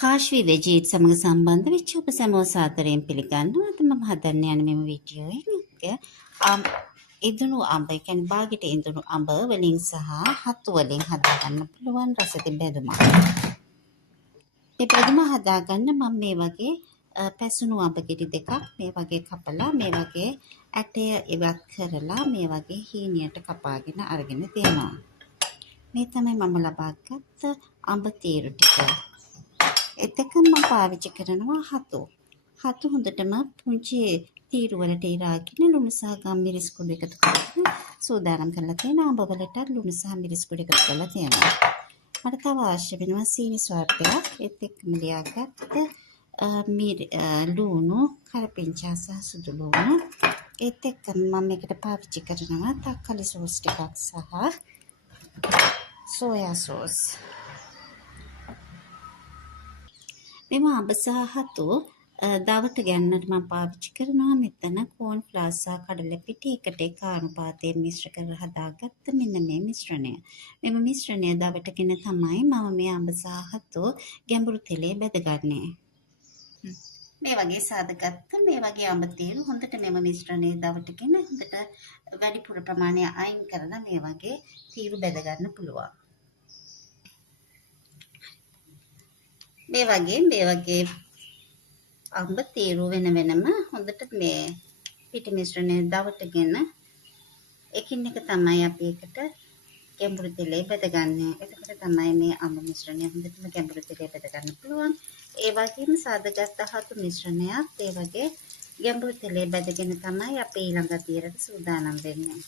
කාශ්වී වෙජීට් සමග සම්බන්ධ වෙච්ච ඔබ සැමෝ සාදරයෙන් පිළිගන්නවා. අද මම හදන්න යන මෙම වීඩියෝ එක ඉදුණු අඹ, ඒ කියන්නේ බාගෙට ඉදුණු අඹ වලින් සහ හතු වලින් හදාගන්න පුළුවන් රසති බෙදුමක්. මේ බෙදුම හදාගන්න මම මේ වගේ පැසුණු අඹ ගෙඩි දෙකක් මේ වගේ කපලා මේ වගේ ඇටය ඉවත් කරලා මේ වගේ හීනියට කපාගෙන අරගෙන තියෙනවා. මේ තමයි මම ලබාගත් අඹ තීරු ටික. එතකම මම පාවිච්චි කරනවා හතු. හතු හොඳටම පුංචි තීරු වලට ඉරාගෙන ලුණු සහ ගම්මිරිස් කුඩු එකතු කරගෙන සූදානම් කරලා තියෙනවා. අඹ වලට ලුණු සහ මිරිස් කුඩු එකතු කරලා තියෙනවා. මට තව අවශ්‍ය වෙනවා සීනි ස්වල්පයක්. ඒත් එක්කම ලියාගත්ත ලුණු, කරපිංචා සහ සුදු ලුණු. ඒත් එක්කම මම මේකට පාවිච්චි කරනවා තක්කාලි සෝස් ටිකක් සහ සෝයා සෝස්. මෙම අඹ සහ හතු දවට ගන්නට මම පාවිච්චි කරනවා මෙතන කෝන් ෆ්ලාර් සහ කඩල පිටි එකට එක අනුපාතයෙන් මිශ්‍ර කරලා හදාගත්ත මෙන්න මේ මිශ්‍රණය. මෙම මිශ්‍රණය දවටගෙන තමයි මම මේ අඹ සහ හතු ගැඹුරු තෙලේ බෙදගන්නේ. මේ වගේ සාදගත්ත මේ වගේ අඹ තීරු හොඳට මෙම මිශ්‍රණය දවටගෙන හොඳට වැඩිපුර ප්‍රමාණය අයින් කරලා මේ වගේ තීරු බෙදගන්න පුළුවන්. මේ වගේ අඹ තීරු වෙන වෙනම හොඳට මේ පිටි මිශ්‍රණය දවටගෙන එකින් එක තමයි අපි එකට ගැඹුරු තෙලේ බෙදගන්නේ. එතකොට තමයි මේ අඹ මිශ්‍රණය හොඳටම ගැඹුරු තෙලේ බෙදගන්න පුළුවන්. ඒ වගේම සාදගත් හතු මිශ්‍රණයත් ඒ වගේ ගැඹුරු තෙලේ බෙදගෙන තමයි අපි ඊළඟ තීරට සූදානම් වෙන්නේ.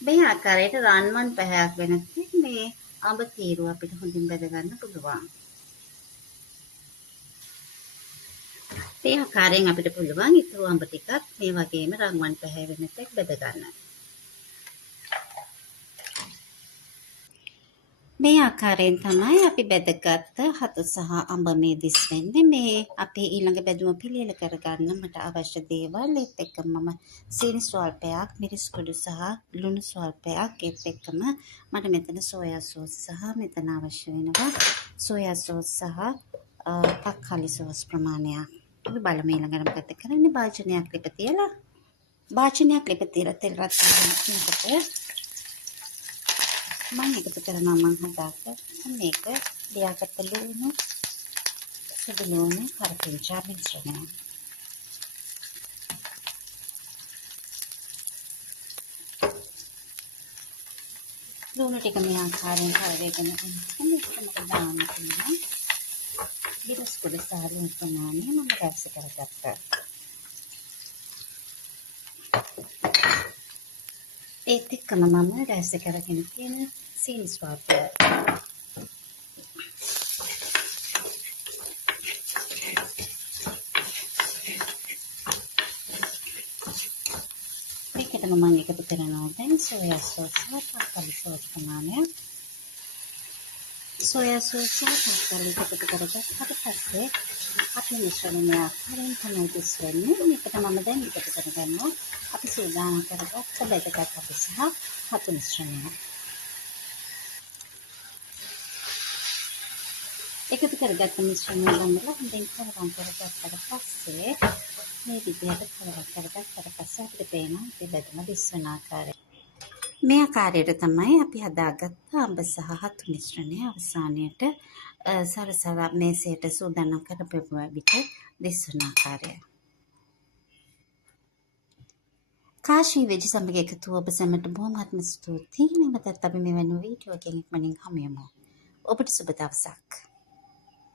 මේ ආකාරයට රන්වන් පැහැයක් වෙනකන් මේ අඹ තීරු අපිට හොඳින් බෙද ගන්න පුළුවන්. මේ ආකාරයෙන් අපිට පුළුවන් ඉතුරු අඹ ටිකත් මේ වගේම රන්වන් පැහැ වෙනකන් බෙද ගන්න. මේ ආකාරයෙන් තමයි අපි බෙදගත්ත හතු සහ අඹ මේ දිස් වෙන්නේ. මේ අපේ ඊළඟ බෙදුම පිළියෙල කරගන්න මට අවශ්‍ය දේවල් ඒත් එක්කම මම සීනි ස්වල්පයක්, මිරිස් කුඩු සහ ලුණු ස්වල්පයක් ඒත් එක්කම මට මෙතන සෝයා සෝස් සහ මෙතන අවශ්‍ය වෙනවා සෝයා සෝස් සහ තක්කාලි සෝස් ප්‍රමාණයක්. අපි බලමු ඊළඟට මොකද කරන්නේ. භාජනයක් ලිප තියලා තෙල් රත් කරගෙන මම එකතු කරනවා මම හදාගත්ත මේක ලියාගත්ත ලුණු, සුදු ලුණු, කරපිංචා මිශ්‍රණය. ලුණු ටික මේ ආකාරයෙන් කරගෙන මේක දාන්න පුළුවන්. මිරිස් කුඩු සහ ලුණු ප්‍රමාණය මම රැස් කරගත්තා. ඒත් එක්කම මම රැස් කරගෙන තියෙන සීනි ස්වල්පය මේකටම මම එකතු කරනවා දැන් සෝයා සෝස් සහ තක්කාලි සෝස් ප්‍රමාණය. සෝයා සෝස් සහ තක්කාලි එකතු කරගත්තාට පස්සේ අපි මිශ්‍රණය ආකාරයෙන් තමයි දිස් වෙන්නේ. මේකට මම දැන් එකතු කරගන්නවා අපි සූදානම් කරගත්ත බෙදගත් අඹ සහ හතු මිශ්‍රණය. එකතු කරගත්ත මිශ්‍රණය ගන්නලා හොඳින් කරවම් කරගත්තට පස්සේ මේ විදිහට කරවම් කරගත්තට පස්සේ අපිට පේනවා මේ බෙදුම දිස් වෙන ආකාරය. මේ ආකාරයට තමයි අපි හදාගත්ත අඹ සහ හතු මිශ්‍රණය අවසානයේට සරසලා මේසයට සූදානම් කරපු විට දිස් වෙන ආකාරය. කාශ්වී වෙජ් සමග එකතු ඔබ සැමට බොහොමත්ම ස්තුතියි. නැවතත් අපි මෙවැනි වීඩියෝ එකකින් ඉක්මනින් හමු යමු. ඔබට සුබ දවසක්.